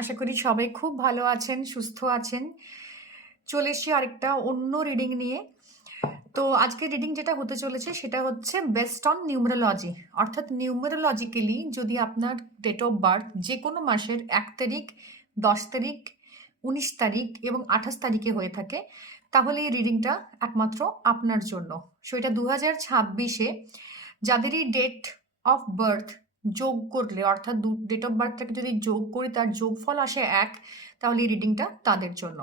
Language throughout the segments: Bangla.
আশা করি সবাই খুব ভালো আছেন, সুস্থ আছেন। চলে এসেছি আরেকটা অন্য রিডিং নিয়ে। তো আজকে রিডিং যেটা হতে চলেছে সেটা হচ্ছে বেস্ট অন নিউমেরোলজি, অর্থাৎ নিউমেরোলজিক্যালি যদি আপনার ডেট অফ বার্থ যে কোনো মাসের 1 তারিখ, 10 তারিখ, 19 তারিখ এবং 28 তারিখে হয়ে থাকে, তাহলে এই রিডিংটা একমাত্র আপনার জন্য। সো এটা 2026-এ যাদেরই ডেট অফ বার্থ যোগ করলে, অর্থাৎ ডেট অফ বার্থটাকে যদি যোগ করি তার যোগফল আসে 1, তাহলে এই রিডিংটা তাদের জন্য।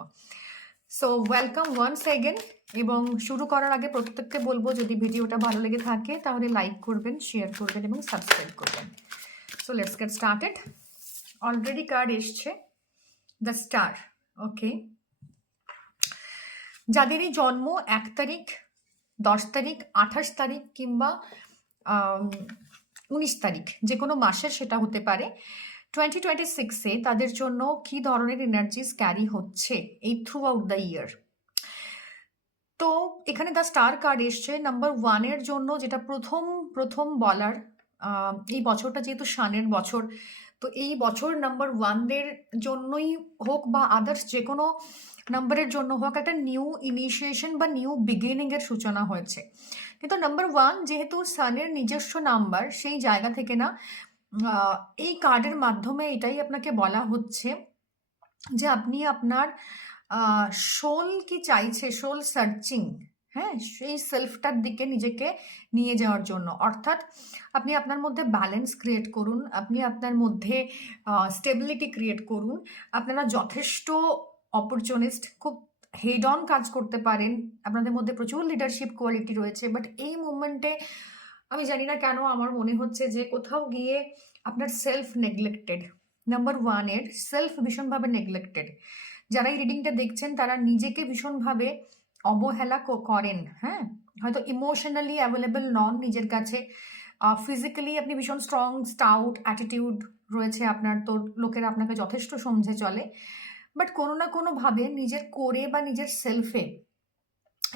So welcome once again. এবং শুরু করার আগে প্রত্যেককে বলবো, যদি ভিডিওটা ভালো লেগে থাকে তাহলে লাইক করবেন, শেয়ার করবেন এবং সাবস্ক্রাইব করবেন। So let's get started. Already card এসছে দ্য স্টার। ওকে, যাদেরই জন্ম 1 তারিখ, 10 তারিখ, 28 তারিখ কিংবা 19 তারিখ, যে কোনো মাসের সেটা হতে পারে, 2026-এ তাদের জন্য কি ধরনের এনার্জিস ক্যারি হচ্ছে এই থ্রু আউট দ্য ইয়ার। তো এখানে দ্য স্টার কার্ড এসছে নাম্বার 1-এর জন্য, যেটা প্রথম বলার। এই বছরটা যেহেতু শানের বছর, তো এই বছর নাম্বার 1-দের জন্যই হোক বা আদার্স যে কোনো নাম্বারের জন্য হোক, একটা নিউ ইনিশিয়েশন বা নিউ বিগিনিংয়ের সূচনা হয়েছে। কিন্তু নাম্বার 1 যেহেতু সানের নিজস্ব নাম্বার, সেই জায়গা থেকে না এই কার্ডের মাধ্যমে এটাই আপনাকে বলা হচ্ছে যে আপনি আপনার সোল কি চাইছে, সোল সার্চিং, হ্যাঁ, সেই সেলফটার দিকে নিজেকে নিয়ে যাওয়ার জন্য। অর্থাৎ আপনি আপনার মধ্যে ব্যালেন্স ক্রিয়েট করুন, আপনি আপনার মধ্যে স্টেবিলিটি ক্রিয়েট করুন। আপনারা যথেষ্ট অপরচুনিস্ট, খুব হেড অন কাজ করতে পারেন, আপনাদের মধ্যে প্রচুর লিডারশিপ কোয়ালিটি রয়েছে। বাট এই মুভমেন্টে আমি জানি না কেন আমার মনে হচ্ছে যে কোথাও গিয়ে আপনার সেলফ নেগলেক্টেড। নাম্বার 1-এর সেলফ ভীষণভাবে নেগলেক্টেড। যারা এই রিডিংটা দেখছেন তারা নিজেকে ভীষণভাবে অবহেলা করেন, হ্যাঁ, হয়তো ইমোশনালি অ্যাভেলেবল নন নিজের কাছে। ফিজিক্যালি আপনি ভীষণ স্ট্রং, স্টাউট অ্যাটিটিউড রয়েছে আপনার, তো লোকেরা আপনাকে যথেষ্ট সমঝে চলে। বাট কোনো না কোনোভাবে নিজের কোরে বা নিজের সেলফে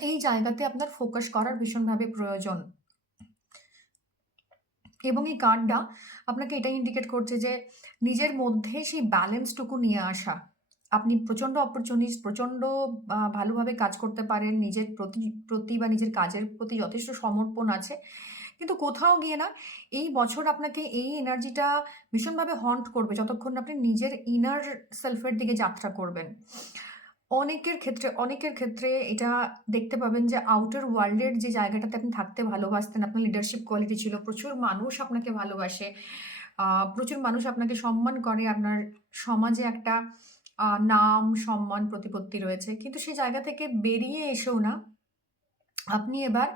এই জায়গাতে আপনার ফোকাস করার ভীষণভাবে প্রয়োজন। এবং এই কার্ডটা আপনাকে এটা ইন্ডিকেট করছে যে নিজের মধ্যে সেই ব্যালেন্সটুকু নিয়ে আসা। আপনি প্রচণ্ড অপরচুনিস্ট, প্রচণ্ড ভালোভাবে কাজ করতে পারেন, নিজের প্রতি বা নিজের কাজের প্রতি যথেষ্ট সমর্পণ আছে। কিন্তু কোথাও গিয়ে না এই বছর আপনাকে এই এনার্জিটা ভীষণভাবে হন্ট করবে যতক্ষণ আপনি নিজের ইনার সেলফের দিকে যাত্রা করবেন। অনেকের ক্ষেত্রে এটা দেখতে পাবেন যে আউটার ওয়ার্ল্ডের যে জায়গাটাতে আপনি থাকতে ভালোবাসতেন, আপনার লিডারশিপ কোয়ালিটি ছিল, প্রচুর মানুষ আপনাকে ভালোবাসে, প্রচুর মানুষ আপনাকে সম্মান করে, আপনার সমাজে একটা নাম, সম্মান, প্রতিপত্তি রয়েছে। কিন্তু সেই জায়গা থেকে বেরিয়ে এসেও না আপনি এবার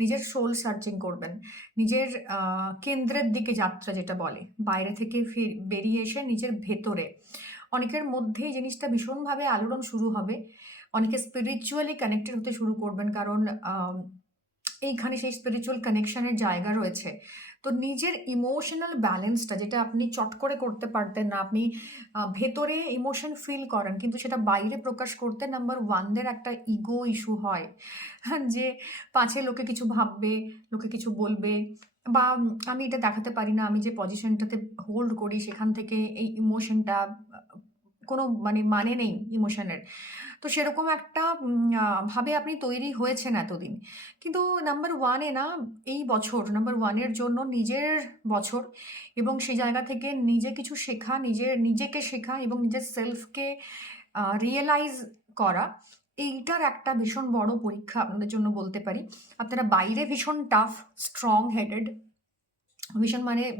নিজের সোল সার্চিং করবেন, নিজের কেন্দ্রের দিকে যাত্রা যেটা বলে, বাইরে থেকে বেরিয়ে এসে নিজের ভেতরে। অনেকের মধ্যে এই জিনিসটা ভীষণভাবে আলোড়ন শুরু হবে, অনেকে স্পিরিচুয়ালি কানেক্টেড হতে শুরু করবেন, কারণ এইখানে সেই স্পিরিচুয়াল কানেকশনের জায়গা রয়েছে। তো নিজের ইমোশনাল ব্যালেন্সটা, যেটা আপনি চট করে করতে পারতেন না, আপনি ভেতরে ইমোশন ফিল করেন কিন্তু সেটা বাইরে প্রকাশ করতে নাম্বার 1-দের একটা ইগো ইস্যু হয়, যে পাছে লোকে কিছু ভাববে, লোকে কিছু বলবে, বা আমি এটা দেখাতে পারি না, আমি যে পজিশনটাতে হোল্ড করি সেখান থেকে এই ইমোশনটা কোনো মানে নেই ইমোশনের। তো সেরকম একটা ভাবে আপনি তৈরি হয়েছেন এতদিন। কিন্তু নাম্বার 1-এ না, এই বছর নাম্বার 1-এর জন্য নিজের বছর, এবং সেই জায়গা থেকে নিজে কিছু শেখা, নিজেকে শেখা এবং নিজের সেলফকে রিয়েলাইজ করা, এইটার একটা ভীষণ বড় পরীক্ষা আপনাদের জন্য বলতে পারি। আপনারা বাইরে ভীষণ টাফ, স্ট্রং হেডেড,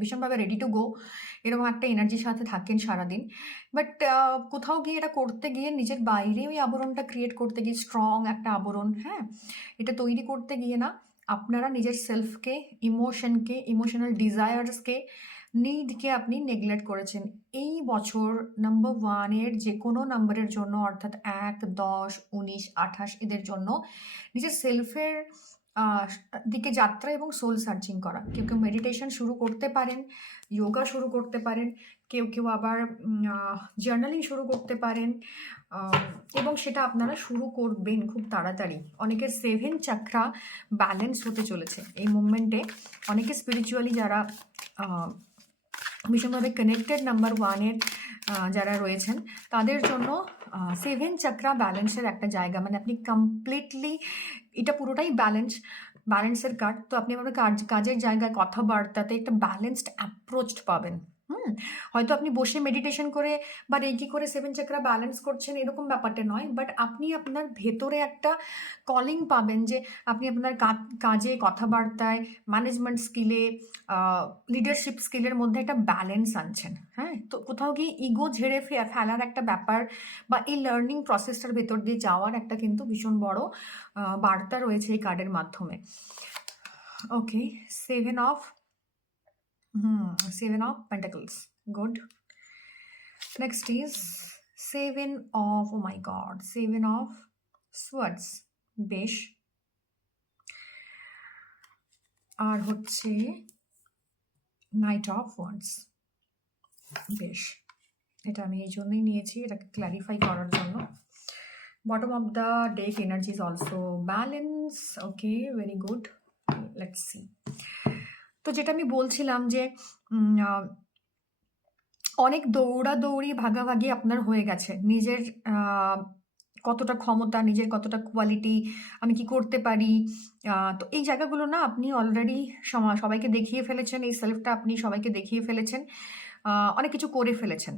ভীষণভাবে রেডি টু গো, এরকম একটা এনার্জির সাথে থাকেন সারাদিন। বাট কোথাও গিয়ে এটা করতে গিয়ে, নিজের বাইরে ওই আবরণটা ক্রিয়েট করতে গিয়ে, স্ট্রং একটা আবরণ, হ্যাঁ, এটা তৈরি করতে গিয়ে না আপনারা নিজের সেলফকে, ইমোশনকে, ইমোশনাল ডিজায়ার্সকে, নিডকে আপনি নেগলেক্ট করেছেন। এই বছর নাম্বার 1-এর যে কোনো নাম্বারের জন্য, অর্থাৎ 1, 10, 19, 28 এদের জন্য নিজের সেলফের দিকে যাত্রা এবং সোল সার্চিং করা। কেউ কেউ মেডিটেশন শুরু করতে পারেন, যোগা শুরু করতে পারেন, কেউ কেউ আবার জার্নালিং শুরু করতে পারেন, এবং সেটা আপনারা শুরু করবেন খুব তাড়াতাড়ি। অনেকের 7 চাকরা ব্যালেন্স হতে চলেছে এই মুভমেন্টে। অনেকে স্পিরিচুয়ালি যারা ভীষণভাবে কানেক্টেড নাম্বার 1-এর যারা রয়েছেন তাদের জন্য 7 চাকরা ব্যালেন্সের একটা জায়গা, মানে আপনি কমপ্লিটলি এটা পুরোটাই ব্যালেন্সের কার্ড। তো আপনি আপনার কাজের জায়গায় কথাবার্তাতে একটা ব্যালেন্সড অ্যাপ্রোচ পাবেন। হয়তো আপনি বসে মেডিটেশন করে বা রেকি করে 7 চাকরা ব্যালেন্স করছেন এরকম ব্যাপারটা নয়, বাট আপনি আপনার ভেতরে একটা কলিং পাবেন যে আপনি আপনার কাজে, কথাবার্তায়, ম্যানেজমেন্ট স্কিলে, লিডারশিপ স্কিলের মধ্যে একটা ব্যালেন্স আনছেন। হ্যাঁ, তো কোথাও গিয়ে ইগো ঝেড়ে ফেলার একটা ব্যাপার বা এই লার্নিং প্রসেসটার ভেতর দিয়ে যাওয়ার একটা কিন্তু ভীষণ বড় বার্তা রয়েছে এই কার্ডের মাধ্যমে। ওকে, 7 of Pentacles. Good. Next is 7 of Swords. বেশ। আর হচ্ছে Knight of Wands. বেশ, এটা আমি এই জন্যই নিয়েছি, এটাকে ক্ল্যারিফাই করার জন্য। Bottom of the deck energy is also balance. Okay, very good. Let's see. তো যেটা আমি বলছিলাম যে অনেক দৌড়াদৌড়ি ভাগাভাগি আপনার হয়ে গেছে, নিজের কতটা ক্ষমতা, নিজের কতটা কোয়ালিটি, আমি কি করতে পারি। তো এই জায়গাগুলো না আপনি অলরেডি সবাইকে দেখিয়ে ফেলেছেন, এই সেলফটা আপনি সবাইকে দেখিয়ে ফেলেছেন, অনেক কিছু করে ফেলেছেন।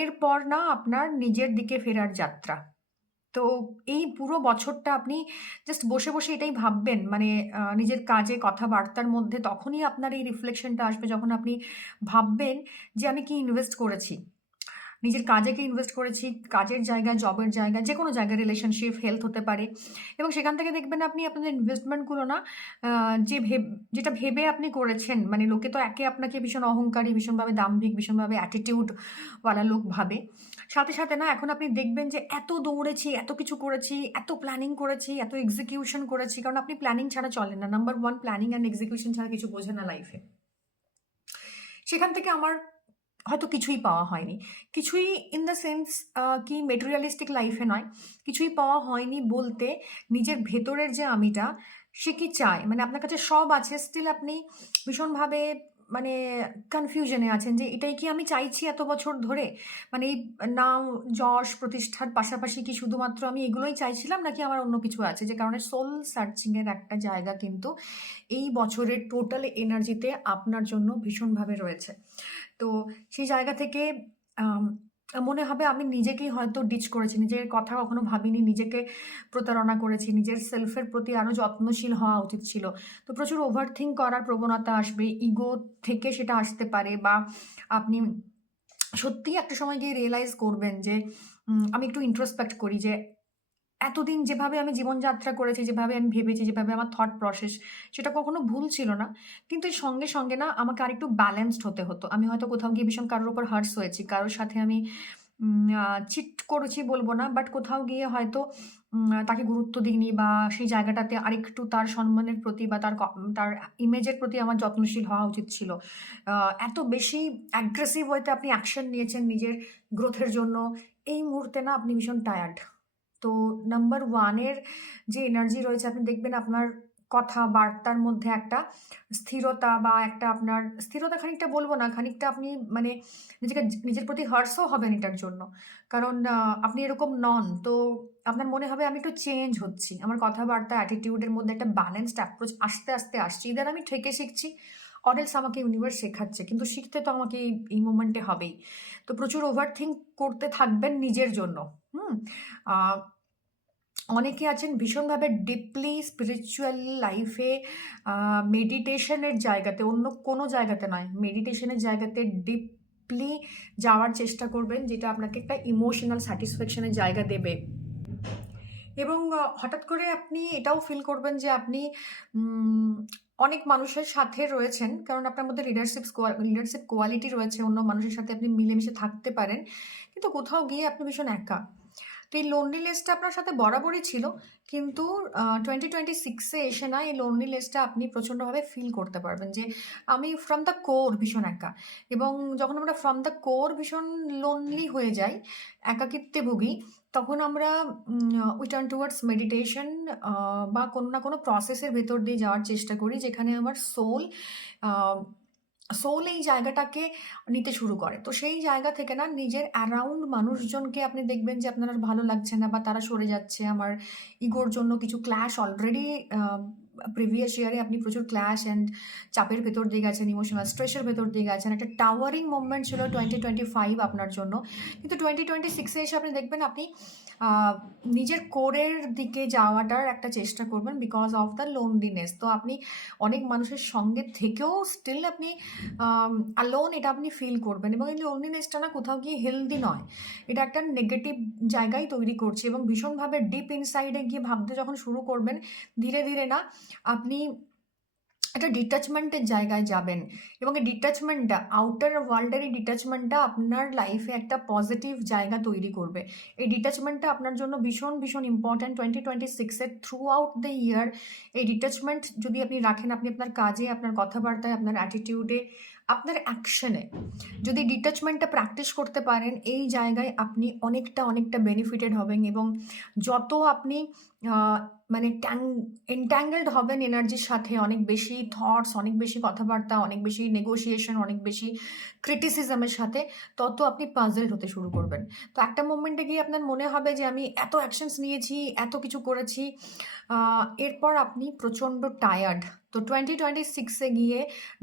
এরপর না আপনার নিজের দিকে ফেরার যাত্রা। তো এই পুরো বছরটা আপনি জাস্ট বসে বসে এটাই ভাববেন, মানে নিজের কাজে, কথাবার্তার মধ্যে তখনই আপনার এই রিফ্লেকশনটা আসবে যখন আপনি ভাববেন যে আমি কি ইনভেস্ট করেছি, নিজের কাজে কি ইনভেস্ট করেছি, কাজের জায়গায়, জবের জায়গায়, যে কোনো জায়গায়, রিলেশনশিপ, হেলথ হতে পারে। এবং সেখান থেকে দেখবেন আপনি আপনাদের ইনভেস্টমেন্টগুলো না যেটা ভেবে আপনি করেছেন, মানে লোকে তো আপনাকে ভীষণ অহংকারী, ভীষণভাবে দাম্ভিক, ভীষণভাবে অ্যাটিটিউডওয়ালা লোক ভাবে। সাথে সাথে না এখন আপনি দেখবেন যে এত দৌড়েছি, এত কিছু করেছি, এত প্ল্যানিং করেছি, এত এক্সিকিউশন করেছি, কারণ আপনি প্ল্যানিং ছাড়া চলেন না। নাম্বার 1, প্ল্যানিং অ্যান্ড এক্সিকিউশন ছাড়া কিছু বোঝে না লাইফে। সেখান থেকে আমার হয়তো কিছুই পাওয়া হয়নি, কিছুই ইন দ্য সেন্স কি মেটেরিয়ালিস্টিক লাইফে নয়, কিছুই পাওয়া হয়নি বলতে নিজের ভেতরের যে আমিটা, সে কি চায়, মানে আপনার কাছে সব আছে, স্টিল আপনি ভীষণভাবে মানে কনফিউশনে আছেন যে এটাই কি আমি চাইছি এত বছর ধরে, মানে এই নাম, যশ, প্রতিষ্ঠার পাশাপাশি কি শুধুমাত্র আমি এগুলোই চাইছিলাম, নাকি আমার অন্য কিছু আছে, যে কারণে সোল সার্চিংয়ের একটা জায়গা কিন্তু এই বছরের টোটাল এনার্জিতে আপনার জন্য ভীষণভাবে রয়েছে। তো সেই জায়গা থেকে মনে হবে আমি নিজেকেই হয়তো ডিচ করেছি, নিজের কথা কখনো ভাবিনি, নিজেকে প্রতারণা করেছি, নিজের সেলফের প্রতি আরও যত্নশীল হওয়া উচিত ছিল। তো প্রচুর ওভারথিঙ্ক করার প্রবণতা আসবে, ইগো থেকে সেটা আসতে পারে, বা আপনি সত্যিই একটা সময় গিয়ে রিয়েলাইজ করবেন যে আমি একটু ইন্ট্রোস্পেক্ট করি যে এতদিন যেভাবে আমি জীবনযাত্রা করেছি, যেভাবে আমি ভেবেছি, যেভাবে আমার থট প্রসেস, সেটা কখনো ভুল ছিল না। কিন্তু এর সঙ্গে সঙ্গে না আমাকে আরেকটু ব্যালেন্সড হতে হতো। আমি হয়তো কোথাও গিয়ে ভীষণ কারোর উপর হার্টস হয়েছি, কারোর সাথে আমি চিট করেছি বলবো না, বাট কোথাও গিয়ে হয়তো তাকে গুরুত্ব দিইনি, বা সেই জায়গাটাতে আরেকটু তার সম্মানের প্রতি বা তার ইমেজের প্রতি আমার যত্নশীল হওয়া উচিত ছিল। এত বেশি অ্যাগ্রেসিভ ওয়েতে আপনি অ্যাকশন নিয়েছেন নিজের গ্রোথের জন্য, এই মুহূর্তে না আপনি ভীষণ টায়ার্ড। তো নাম্বার 1 এর যে এনার্জি রয়েছে, আপনি দেখবেন আপনার কথাবার্তার মধ্যে একটা স্থিরতা, বা একটা আপনার স্থিরতা খানিকটা বলবো না, খানিকটা আপনি মানে নিজের প্রতি হার্টসও হবেন এটার জন্য, কারণ আপনি এরকম নন। তো আপনার মনে হবে আমি একটু চেঞ্জ হচ্ছি, আমার কথাবার্তা, অ্যাটিটিউডের মধ্যে একটা ব্যালেন্সড অ্যাপ্রোচ আস্তে আস্তে আসছে। ইদার আমি ঠেকে শিখছি, অরেলস আমাকে ইউনিভার্স শেখাচ্ছে, কিন্তু শিখতে তো আমাকে এই মোমেন্টে হবেই। তো প্রচুর ওভারথিঙ্ক করতে থাকবেন নিজের জন্য। অনেকে আছেন ভীষণভাবে ডিপলি স্পিরিচুয়াল লাইফে, মেডিটেশনের জায়গাতে, অন্য কোনো জায়গাতে নয়, মেডিটেশনের জায়গাতে ডিপলি যাওয়ার চেষ্টা করবেন, যেটা আপনাকে একটা ইমোশনাল স্যাটিসফ্যাকশনের জায়গা দেবে। এবং হঠাৎ করে আপনি এটাও ফিল করবেন যে আপনি অনেক মানুষের সাথে রয়েছেন, কারণ আপনার মধ্যে লিডারশিপ কোয়ালিটি রয়েছে, অন্য মানুষের সাথে আপনি মিলেমিশে থাকতে পারেন, কিন্তু কোথাও গিয়ে আপনি ভীষণ একা। তো এই লোনলিনেসটা আপনার সাথে বরাবরই ছিল, কিন্তু 2026-এ এসে না এই লোনলিনেসটা আপনি প্রচণ্ডভাবে ফিল করতে পারবেন যে আমি ফ্রম দ্য কোর ভীষণ একা। এবং যখন আমরা ফ্রম দ্য কোর ভীষণ লোনলি হয়ে যাই, একাকিত্বে ভুগি, তখন আমরা উই টার্ন টুয়ার্ডস মেডিটেশন, বা কোনো না কোনো প্রসেসের ভেতর দিয়ে যাওয়ার চেষ্টা করি, যেখানে আমার সোল সোল এই জায়গাটাকে নিতে শুরু করে। তো সেই জায়গা থেকে না নিজের অ্যারাউন্ড মানুষজনকে আপনি দেখবেন যে আপনার আর ভালো লাগছে না বা তারা সরে যাচ্ছে। আমার ইগোর জন্য কিছু ক্ল্যাশ অলরেডি প্রিভিয়াস ইয়ারে আপনি প্রচুর ক্ল্যাশ অ্যান্ড চাপের ভেতর দিয়ে গেছেন, ইমোশনাল স্ট্রেসের ভেতর দিয়ে গেছেন। একটা টাওয়ারিং মুভমেন্ট ছিল 2025 আপনার জন্য। কিন্তু 2026 এ এসে আপনি দেখবেন আপনি নিজের কোরের দিকে যাওয়াটার একটা চেষ্টা করবেন বিকজ অফ দ্য লোনলিনেস। তো আপনি অনেক মানুষের সঙ্গে থেকেও স্টিল আপনি অ্যালোন এটা আপনি ফিল করবেন, এবং এই লোনলিনেসটা না কোথাও গিয়ে হেলদি নয়। এটা একটা নেগেটিভ জায়গায় তৈরি করছে, এবং ভীষণভাবে ডিপ ইনসাইডে গিয়ে ভাবতে যখন শুরু করবেন, ধীরে ধীরে না আপনি একটা ডিট্যাচমেন্টের জায়গায় যাবেন, এবং এই ডিট্যাচমেন্টটা আউটার ওয়ার্ল্ডের এই ডিট্যাচমেন্টটা আপনার লাইফে একটা পজিটিভ জায়গা তৈরি করবে। এই ডিট্যাচমেন্টটা আপনার জন্য ভীষণ ভীষণ ইম্পর্ট্যান্ট 2026-এর থ্রু আউট দ্য ইয়ার। এই ডিট্যাচমেন্ট যদি আপনি রাখেন, আপনি আপনার কাজে, আপনার কথাবার্তায়, আপনার অ্যাটিটিউডে, আপনার অ্যাকশনে যদি ডিট্যাচমেন্টটা প্র্যাকটিস করতে পারেন, এই জায়গায় আপনি অনেকটা অনেকটা বেনিফিটেড হবেন। এবং যত আপনি মানে এনট্যাঙ্গেলড হবেন এনার্জির সাথে, অনেক বেশি থটস, অনেক বেশি কথাবার্তা, অনেক বেশি নেগোসিয়েশন, অনেক বেশি ক্রিটিসিজমের সাথে, তত আপনি পাজলড হতে শুরু করবেন। তো একটা মোমেন্টে গিয়ে আপনার মনে হবে যে আমি এত অ্যাকশনস নিয়েছি, এত কিছু করেছি, এরপর আপনি প্রচণ্ড টায়ার্ড। তো 2026-এ গিয়ে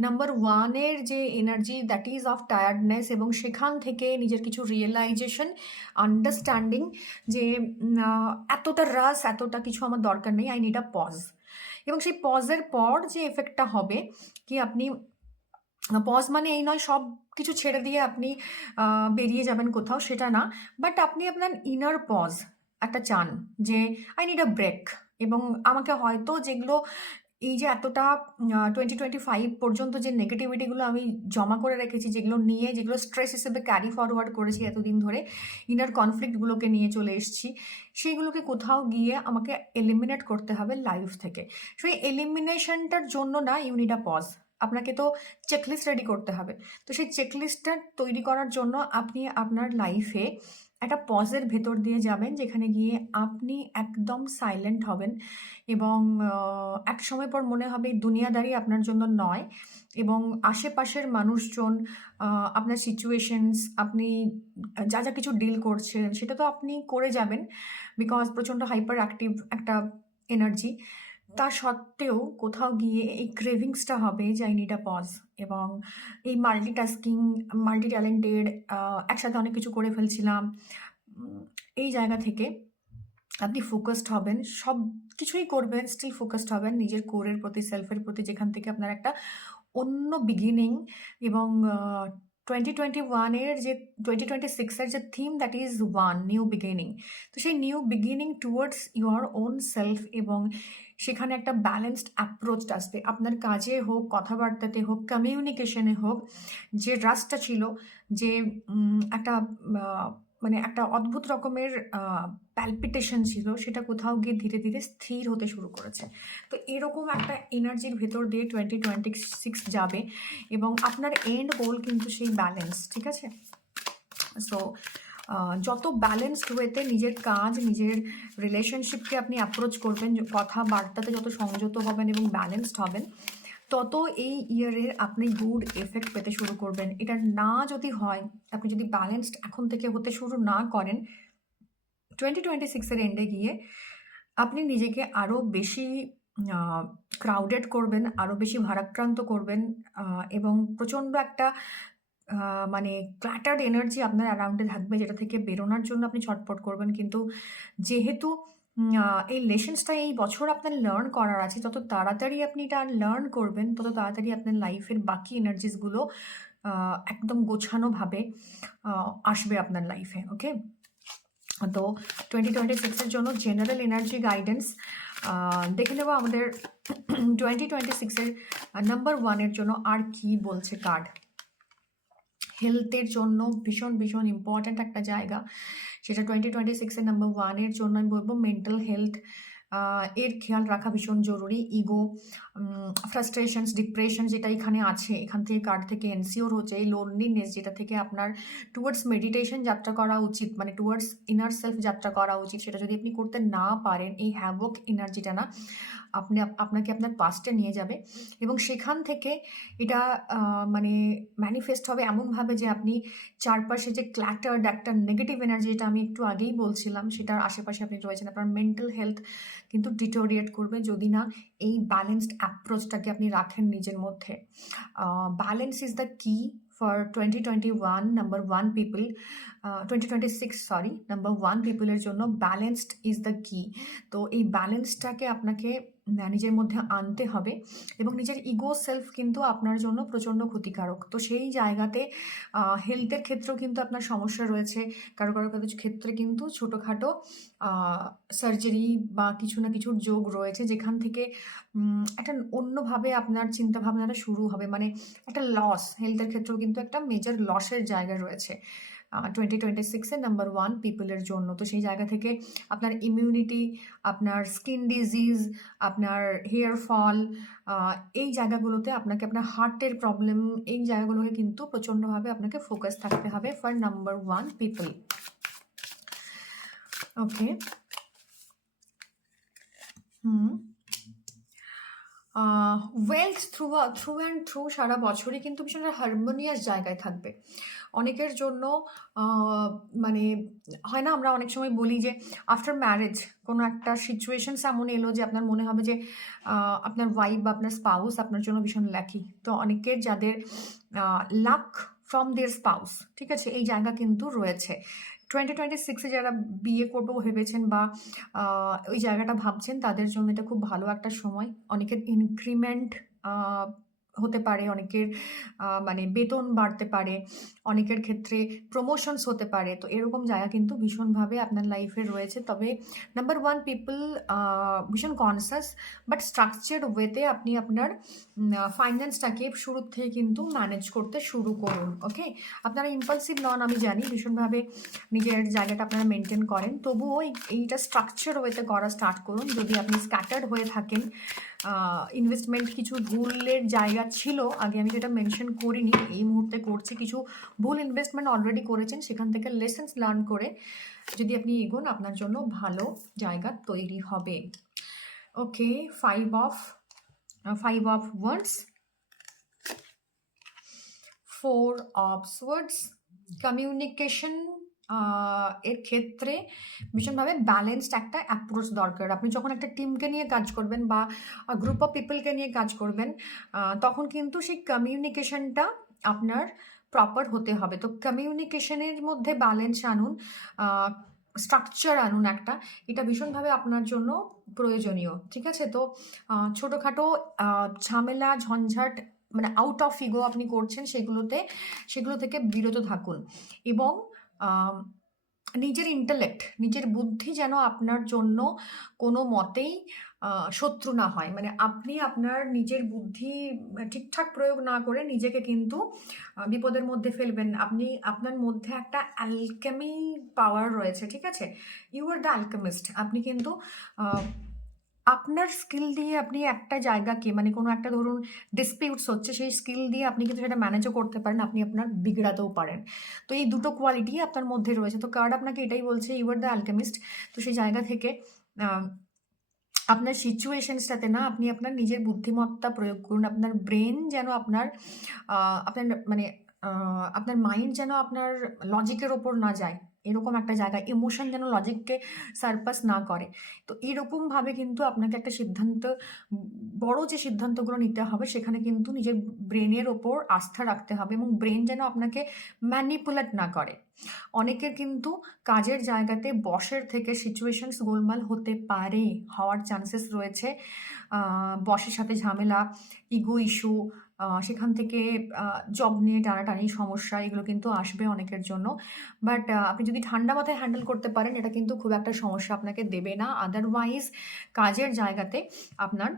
নাম্বার ওয়ানের যে energy, that is of tiredness, এবং সেখান থেকে নিজের কিছু রিয়েলাইজেশন, আন্ডারস্ট্যান্ডিং যে এতটা রাস, এতটা কিছু আমার দরকার নেই, আই নিড আ পজ। এবং সেই পজের পর যে এফেক্টটা হবে কি, আপনি পজ মানে এই নয় সব কিছু ছেড়ে দিয়ে আপনি বেরিয়ে যাবেন কোথাও, সেটা না। বাট আপনি আপনার ইনার পজ একটা চান যে আই নিড আ ব্রেক। এবং আমাকে হয়তো যেগুলো এই যে এতটা 2025 পর্যন্ত যে নেগেটিভিটিগুলো আমি জমা করে রেখেছি, যেগুলো নিয়ে, যেগুলো স্ট্রেস হিসেবে ক্যারি ফরওয়ার্ড করেছি এতদিন ধরে, ইনার কনফ্লিক্টগুলোকে নিয়ে চলে এসেছি, সেইগুলোকে কোথাও গিয়ে আমাকে এলিমিনেট করতে হবে লাইফ থেকে। সো এই এলিমিনেশনটার জন্য না ইউ নিড আ পজ। আপনাকে তো চেকলিস্ট রেডি করতে হবে। তো সেই চেকলিস্টটা তৈরি করার জন্য আপনি আপনার লাইফে একটা পজের ভেতর দিয়ে যাবেন, যেখানে গিয়ে আপনি একদম সাইলেন্ট হবেন, এবং এক সময় পর মনে হবে এই দুনিয়াদারি আপনার জন্য নয়, এবং আশেপাশের মানুষজন, আপনার সিচুয়েশনস, আপনি যা যা কিছু ডিল করছেন সেটা তো আপনি করে যাবেন বিকজ প্রচণ্ড হাইপার অ্যাক্টিভ একটা এনার্জি। তা সত্ত্বেও কোথাও গিয়ে এই ক্রেভিংসটা হবে যে আই নিড আ পজ। এবং এই মাল্টিটাস্কিং, মাল্টি ট্যালেন্টেড, একসাথে অনেক কিছু করে ফেলছিলাম, এই জায়গা থেকে আপনি ফোকাসড হবেন, সব কিছুই করবেন, স্টিল ফোকাসড হবেন নিজের কোরের প্রতি, সেলফের প্রতি, যেখান থেকে আপনার একটা অন্য বিগিনিং। এবং 2021-এর যে 2026-এর যে theme, that is one knew beginning. তো সেই new beginning towards your own self, এবং সেখানে একটা ব্যালেন্সড অ্যাপ্রোচ আসবে আপনার কাজে হোক, কথাবার্তাতে হোক, কমিউনিকেশনে হোক। যে রাস্টটা ছিল, যে একটা মানে একটা অদ্ভুত রকমের প্যালপিটেশন ছিল, সেটা কোথাও গিয়ে ধীরে ধীরে স্থির হতে শুরু করেছে। তো এরকম একটা এনার্জির ভেতর দিয়ে 2026 যাবে, এবং আপনার এন্ড গোল কিন্তু সেই ব্যালেন্স, ঠিক আছে? সো যত ব্যালেন্সড ওয়েতে নিজের কাজ, নিজের রিলেশনশিপকে আপনি অ্যাপ্রোচ করবেন, কথাবার্তাতে যত সংযত হবেন এবং ব্যালেন্সড হবেন, তত এই ইয়ারের আপনি গুড এফেক্ট পেতে শুরু করবেন। এটা না যদি হয়, আপনি যদি ব্যালেন্সড এখন থেকে হতে শুরু না করেন, 2026-এর এন্ডে গিয়ে আপনি নিজেকে আরও বেশি ক্রাউডেড করবেন, আরও বেশি ভারাক্রান্ত করবেন, এবং প্রচণ্ড একটা মানে ক্ল্যাটার্ড এনার্জি আপনার অ্যারাউন্ডে থাকবে, যেটা থেকে বেরোনোর জন্য আপনি ছটফট করবেন। কিন্তু যেহেতু এই লেসেন্সটা এই বছর আপনার লার্ন করার আছে, যত তাড়াতাড়ি আপনি এটা লার্ন করবেন, তত তাড়াতাড়ি আপনার লাইফের বাকি এনার্জিসগুলো একদম গোছানোভাবে আসবে আপনার লাইফে। ওকে, তো 2026-এর জন্য জেনারেল এনার্জি গাইডেন্স দেখে নেব আমাদের 2026-এর নাম্বার ওয়ানের জন্য আর কি বলছে কার্ড। হেলথের জন্য ভীষণ ভীষণ ইম্পর্ট্যান্ট একটা জায়গা, সেটা 2026-এর নাম্বার ওয়ানের জন্য আমি বলবো মেন্টাল হেলথ। এর খেয়াল রাখা ভীষণ জরুরি। ইগো, ফ্রাস্ট্রেশনস, ডিপ্রেশন যেটা এখানে আছে, এখান থেকে কার্ড থেকে এনসিওর হচ্ছে এই লোনলিনেস, যেটা থেকে আপনার টুয়ার্ডস মেডিটেশন যাত্রা করা উচিত, মানে টুয়ার্ডস ইনার সেলফ যাত্রা করা উচিত, সেটা যদি আপনি করতে না পারেন, এই হ্যাভক এনার্জিটা না আপনাকে আপনার পাস্টে নিয়ে যাবে এবং সেখান থেকে এটা মানে ম্যানিফেস্ট হবে এমনভাবে যে আপনি চারপাশে যে ক্ল্যাটার্ড একটা নেগেটিভ এনার্জি, যেটা আমি একটু আগেই বলছিলাম, সেটার আশেপাশে আপনি রয়েছেন, আপনার মেন্টাল হেলথ কিন্তু ডিটোরিয়েট করবে যদি না এই ব্যালেন্সড অ্যাপ্রোচটাকে আপনি রাখেন নিজের মধ্যে। ব্যালেন্স ইজ দ্য কি for 2021 number 1 people, 2026 sorry, number 1 পিপলের জন্য ব্যালেন্সড ইজ দ্য কি। তো এই ব্যালেন্সটাকে আপনাকে নিজের মধ্যে আনতে হবে এবং নিজের ইগো সেলফ কিন্তু আপনার জন্য প্রচণ্ড ক্ষতিকারক। তো সেই জায়গাতে হেলথের ক্ষেত্রেও কিন্তু আপনার সমস্যা রয়েছে, কারো কারো কিছু ক্ষেত্রে কিন্তু ছোটোখাটো সার্জারি বা কিছু না কিছুর যোগ রয়েছে, যেখান থেকে একটা অন্যভাবে আপনার চিন্তাভাবনাটা শুরু হবে, মানে একটা লস, হেলথের ক্ষেত্রেও কিন্তু একটা মেজর লসের জায়গা রয়েছে 2026-এ নাম্বার 1 পিপলের জন্য। তো সেই জায়গা থেকে আপনার ইমিউনিটি, আপনার স্কিন ডিজিজ, আপনার হেয়ার ফল, এই জায়গাগুলোতে আপনাকে আপনার হার্টের প্রবলেম, এই জায়গাগুলোকে কিন্তু প্রচণ্ডভাবে আপনাকে ফোকাস থাকতে হবে for number 1 people. Okay, wealth through and through সারা বছরই কিন্তু ভীষণ হারমোনিয়াস জায়গায় থাকবে অনেকের জন্য। মানে হয় না, আমরা অনেক সময় বলি যে আফটার ম্যারেজ কোনো একটা সিচুয়েশনস এমন এলো যে আপনার মনে হবে যে আপনার ওয়াইফ বা আপনার স্পাউস আপনার জন্য ভীষণ লাকি। তো অনেকের যাদের লাক ফ্রম দেয়ার স্পাউস, ঠিক আছে, এই জায়গা কিন্তু রয়েছে। 2026-এ যারা বিয়ে করবো ভেবেছেন বা ওই জায়গাটা ভাবছেন, তাদের জন্য এটা খুব ভালো একটা সময়। অনেকের ইনক্রিমেন্ট হতে পারে, অনেকের মানে বেতন বাড়তে পারে, অনেকের ক্ষেত্রে প্রমোশনস হতে পারে। তো এরকম জায়গা কিন্তু ভীষণভাবে আপনার লাইফে রয়েছে। তবে নাম্বার 1 পিপল ভীষণ কনসাস বাট স্ট্রাকচার্ড ওয়েতে আপনি আপনার ফাইন্যান্সটাকে শুরুর থেকে কিন্তু ম্যানেজ করতে শুরু করুন। ওকে, আপনারা ইম্পালসিভ নন আমি জানি, ভীষণভাবে নিজের জায়গাটা আপনারা মেনটেন করেন, তবুও এইটা স্ট্রাকচার ওয়েতে করা স্টার্ট করুন। যদি আপনি স্ক্যাটার্ড হয়ে থাকেন, ইনভেস্টমেন্ট কিছু ভুলের জায়গা ছিল, আগে আমি যেটা মেনশন করিনি এই মুহূর্তে করছি, কিছু ভুল ইনভেস্টমেন্ট অলরেডি করেছেন, সেখান থেকে লেসেন্স লার্ন করে যদি আপনি এগোন, আপনার জন্য ভালো জায়গা তৈরি হবে। Okay, five of wands, 4 of swords, communication এর ক্ষেত্রে ভীষণভাবে ব্যালেন্সড একটা অ্যাপ্রোচ দরকার। আপনি যখন একটা টিমকে নিয়ে কাজ করবেন বা গ্রুপ অফ পিপলকে নিয়ে কাজ করবেন, তখন কিন্তু সেই কমিউনিকেশনটা আপনার প্রপার হতে হবে। তো কমিউনিকেশনের মধ্যে ব্যালেন্স আনুন, স্ট্রাকচার আনুন একটা, এটা ভীষণভাবে আপনার জন্য প্রয়োজনীয়। ঠিক আছে, তো ছোটোখাটো ঝামেলা ঝঞ্ঝাট, মানে আউট অফ ইগো আপনি করছেন, সেগুলো থেকে বিরত থাকুন এবং নিজের ইন্টেলেক্ট, নিজের বুদ্ধি যেন আপনার জন্য কোনো মতেই শত্রু না হয়। মানে আপনি আপনার নিজের বুদ্ধি ঠিকঠাক প্রয়োগ না করে নিজেকে কিন্তু বিপদের মধ্যে ফেলবেন। আপনার মধ্যে একটা অ্যালকেমি পাওয়ার রয়েছে, ঠিক আছে, ইউ আর দ্য অ্যালকেমিস্ট। আপনি কিন্তু আপনার স্কিল দিয়ে আপনি একটা জায়গাকে, মানে কোনো একটা ধরুন ডিসপিউটস হচ্ছে, সেই স্কিল দিয়ে আপনি কিন্তু সেটা ম্যানেজও করতে পারেন, আপনি আপনার বিগড়াতেও পারেন। তো এই দুটো কোয়ালিটি আপনার মধ্যে রয়েছে। তো কার্ড আপনাকে এটাই বলছে, ইউ আর দ্য অ্যালকেমিস্ট। তো সেই জায়গা থেকে আপনার সিচুয়েশনসটাতে না আপনি আপনার নিজের বুদ্ধিমত্তা প্রয়োগ করুন। আপনার ব্রেন যেন আপনার মানে আপনার মাইন্ড যেন আপনার লজিকের ওপর না যায়, এরকম একটা জায়গা, ইমোশন যেন লজিককে সারপাস না করে। তো এরকমভাবে কিন্তু আপনাকে একটা সিদ্ধান্ত, বড় যে সিদ্ধান্তগুলো নিতে হবে, সেখানে কিন্তু নিজের ব্রেনের ওপর আস্থা রাখতে হবে এবং ব্রেন যেন আপনাকে ম্যানিপুলেট না করে। অনেকের কিন্তু কাজের জায়গাতে বসের থেকে সিচুয়েশনস গোলমাল হতে পারে, হওয়ার চান্সেস রয়েছে। বসের সাথে ঝামেলা, ইগো ইস্যু, সেখান থেকে জব নিয়ে টানাটানি সমস্যা, এগুলো কিন্তু আসবে অনেকের জন্য। বাট আপনি যদি ঠান্ডা মাথায় হ্যান্ডেল করতে পারেন, এটা কিন্তু খুব একটা সমস্যা আপনাকে দেবে না। আদারওয়াইজ কাজের জায়গাতে আপনার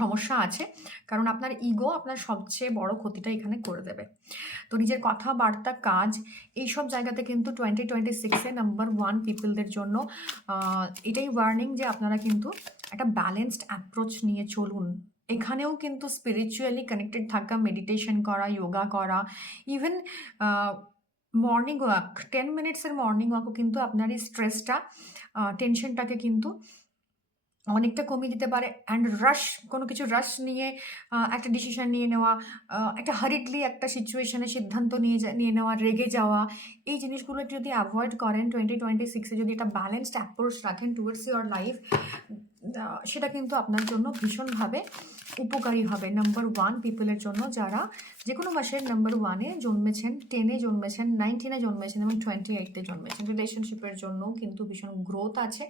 সমস্যা আছে, কারণ আপনার ইগো আপনার সবচেয়ে বড় ক্ষতিটা এখানে করে দেবে। তো নিজের কথাবার্তা, কাজ এইসব জায়গাতে কিন্তু 2026-এ নাম্বার 1 পিপলদের জন্য এটাই ওয়ার্নিং যে আপনারা কিন্তু একটা ব্যালেন্সড অ্যাপ্রোচ নিয়ে চলুন। এখানেও কিন্তু স্পিরিচুয়ালি কানেক্টেড থাকা, মেডিটেশন করা, যোগা করা, ইভেন মর্নিং ওয়াক, 10 মিনিটসের মর্নিং ওয়াকও কিন্তু আপনার এই স্ট্রেসটা, টেনশনটাকে কিন্তু অনেকটা কমিয়ে দিতে পারে। অ্যান্ড কোনো কিছু রাশ নিয়ে একটা ডিসিশন নিয়ে নেওয়া, একটা হারিডলি একটা সিচুয়েশনে সিদ্ধান্ত নিয়ে নেওয়া, রেগে যাওয়া, এই জিনিসগুলো যদি অ্যাভয়েড করেন 2026-এ, যদি একটা ব্যালেন্সড অ্যাপ্রোচ রাখেন টুয়ার্ডস ইওর লাইফ, সেটা কিন্তু আপনার জন্য ভীষণভাবে উপকারী হবে নাম্বার 1 পিপলের জন্য, যারা যে কোনো মাসের নাম্বার 1-এ জন্মেছেন, 10-এ জন্মেছেন, 19-এ জন্মেছেন এবং 28-এ জন্মেছেন। রিলেশনশিপের জন্য কিন্তু ভীষণ গ্রোথ আছে।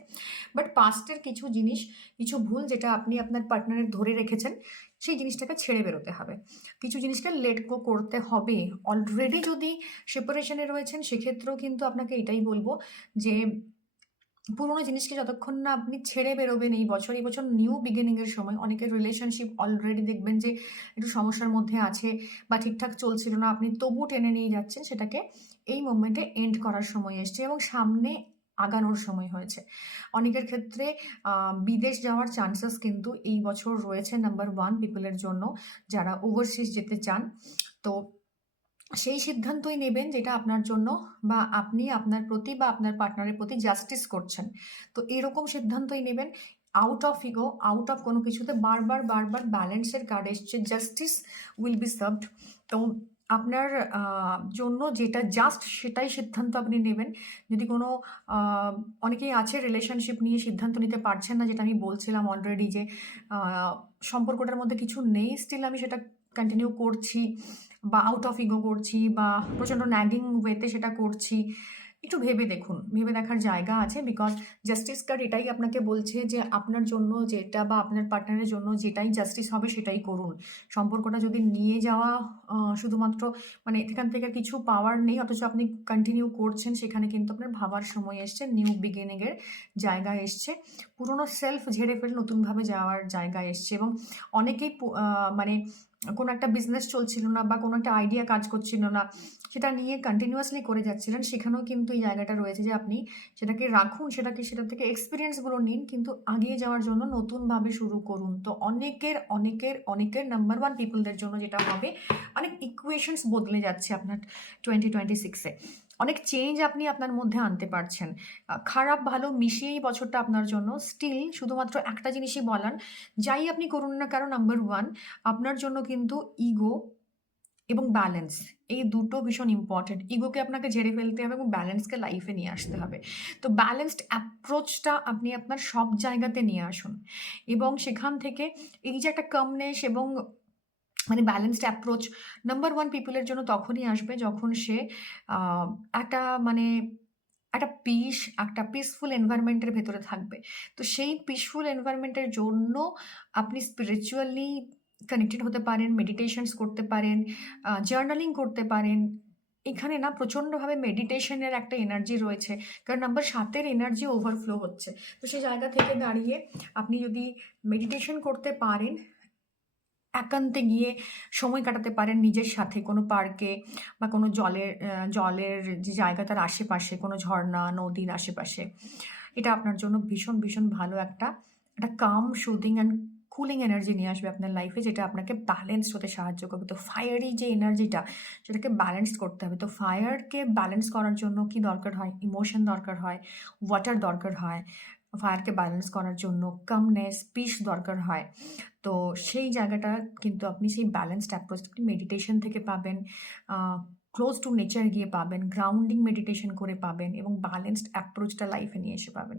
বাট পাস্টের কিছু জিনিস, কিছু ভুল যেটা আপনি আপনার পার্টনারের ধরে রেখেছেন, সেই জিনিসটাকে ছেড়ে বেরোতে হবে, কিছু জিনিসকে লেট গো করতে হবে। অলরেডি যদি সেপারেশনে রয়েছেন, সেক্ষেত্রেও কিন্তু আপনাকে এটাই বলবো যে পুরোনো জিনিসকে যতক্ষণ না আপনি ছেড়ে বেরোবেন এই বছর নিউ বিগিনিংয়ের সময়, অনেকের রিলেশনশিপ অলরেডি দেখবেন যে একটু সমস্যার মধ্যে আছে বা ঠিকঠাক চলছিল না, আপনি তবু টেনে নিয়ে যাচ্ছেন, সেটাকে এই মোমেন্টে এন্ড করার সময় এসছে এবং সামনে আগানোর সময় হয়েছে। অনেকের ক্ষেত্রে বিদেশ যাওয়ার চান্সেস কিন্তু এই বছর রয়েছে নাম্বার 1 পিপলের জন্য, যারা ওভারসিজ যেতে চান। তো সেই সিদ্ধান্তই নেবেন যেটা আপনার জন্য বা আপনি আপনার প্রতি বা আপনার পার্টনারের প্রতি জাস্টিস করছেন। তো এরকম সিদ্ধান্তই নেবেন, out of ego, out of কোনো কিছুতে। বারবার ব্যালেন্সের কার্ড এসছে, জাস্টিস উইল বি সার্ভড। তো আপনার জন্য যেটা জাস্ট সেটাই সিদ্ধান্ত আপনি নেবেন। যদি কোনো অনেকেই আছে রিলেশনশিপ নিয়ে সিদ্ধান্ত নিতে পারছেন না, যেটা আমি বলছিলাম অলরেডি যে সম্পর্কটার মধ্যে কিছু নেই, স্টিল আমি সেটা কন্টিনিউ করছি বা আউট অফ ইগো করছি বা প্রচণ্ড ন্যাগিং ওয়েতে সেটা করছি, একটু ভেবে দেখুন, ভেবে দেখার জায়গা আছে। বিকজ জাস্টিস কার্ড এটাই আপনাকে বলছে যে আপনার জন্য যেটা বা আপনার পার্টনারের জন্য যেটাই জাস্টিস হবে সেটাই করুন। সম্পর্কটা যদি নিয়ে যাওয়া শুধুমাত্র মানে এখান থেকে কিছু পাওয়ার নেই অথচ আপনি কন্টিনিউ করছেন, সেখানে কিন্তু আপনার ভাবার সময় এসছে, নিউ বিগিনিংয়ের জায়গায় এসছে, পুরোনো সেলফ ঝেড়ে ফেলে নতুনভাবে যাওয়ার জায়গায় এসছে। এবং অনেকেই মানে কোনো একটা বিজনেস চলছিল না বা কোনো একটা আইডিয়া কাজ করছিল না, সেটা নিয়ে কন্টিনিউয়াসলি করে যাচ্ছিলেন, সেখানেও কিন্তু এই জায়গাটা রয়েছে যে আপনি সেটাকে রাখুন, সেটা থেকে এক্সপিরিয়েন্সগুলো নিন, কিন্তু আগিয়ে যাওয়ার জন্য নতুনভাবে শুরু করুন। তো অনেকের নাম্বার 1 পিপলদের জন্য যেটা হবে, অনেক ইকুয়েশনস বদলে যাচ্ছে আপনার 2026-এ, অনেক চেঞ্জ আপনি আপনার মধ্যে আনতে পারছেন। খারাপ ভালো মিশিয়েই বছরটা আপনার জন্য। স্টিল শুধুমাত্র একটা জিনিসই বলার, যাই আপনি করুন না কারণ নাম্বার 1 আপনার জন্য কিন্তু ইগো এবং ব্যালেন্স, এই দুটো ভীষণ ইম্পর্টেন্ট। ইগোকে আপনাকে ঝেড়ে ফেলতে হবে এবং ব্যালেন্সকে লাইফে নিয়ে আসতে হবে। তো ব্যালেন্সড অ্যাপ্রোচটা আপনি আপনার সব জায়গাতে নিয়ে আসুন এবং সেখান থেকে এই যে একটা কামনেস এবং মানে ব্যালেন্সড অ্যাপ্রোচ নাম্বার 1 পিপলের জন্য তখনই আসবে যখন সে একটা মানে একটা পিসফুল এনভায়রনমেন্টের ভেতরে থাকবে। তো সেই পিসফুল এনভায়রনমেন্টের জন্য আপনি স্পিরিচুয়ালি কানেক্টেড হতে পারেন, মেডিটেশনস করতে পারেন, জার্নালিং করতে পারেন। এখানে না প্রচণ্ডভাবে মেডিটেশনের একটা এনার্জি রয়েছে, কারণ নাম্বার 7-এর এনার্জি ওভারফ্লো হচ্ছে। তো সেই জায়গা থেকে দাঁড়িয়ে আপনি যদি মেডিটেশন করতে পারেন, একান্তে গিয়ে সময় কাটাতে পারেন নিজের সাথে কোনো পার্কে বা কোনো জলের যে জায়গা তার আশেপাশে, কোনো ঝর্ণা, নদীর আশেপাশে, এটা আপনার জন্য ভীষণ ভালো একটা কাম, সুদিং অ্যান্ড কুলিং এনার্জি নিয়ে আসবে আপনার লাইফে, যেটা আপনাকে ব্যালেন্সড হতে সাহায্য করবে। তো ফায়ারি যে এনার্জিটা, সেটাকে ব্যালেন্স করতে হবে। তো ফায়ারকে ব্যালেন্স করার জন্য কি দরকার হয়? ইমোশন দরকার হয়, ওয়াটার দরকার হয়। ফায়ারকে ব্যালেন্স করার জন্য কামনেস, পিস দরকার হয়। তো সেই জায়গাটা কিন্তু আপনি সেই ব্যালেন্সড অ্যাপ্রোচ আপনি মেডিটেশন থেকে পাবেন, ক্লোজ টু নেচার গিয়ে পাবেন, গ্রাউন্ডিং মেডিটেশন করে পাবেন এবং ব্যালেন্সড অ্যাপ্রোচটা লাইফে নিয়ে এসে পাবেন।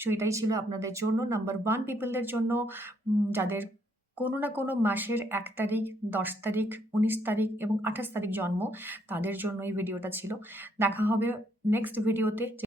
সো এটাই ছিল আপনাদের জন্য নাম্বার 1 পিপলদের জন্য, যাদের কোনো না কোনো মাসের 1 তারিখ, 10 তারিখ, 19 তারিখ এবং 28 তারিখ জন্ম, তাদের জন্য এই ভিডিওটা ছিল। দেখা হবে নেক্সট ভিডিওতে।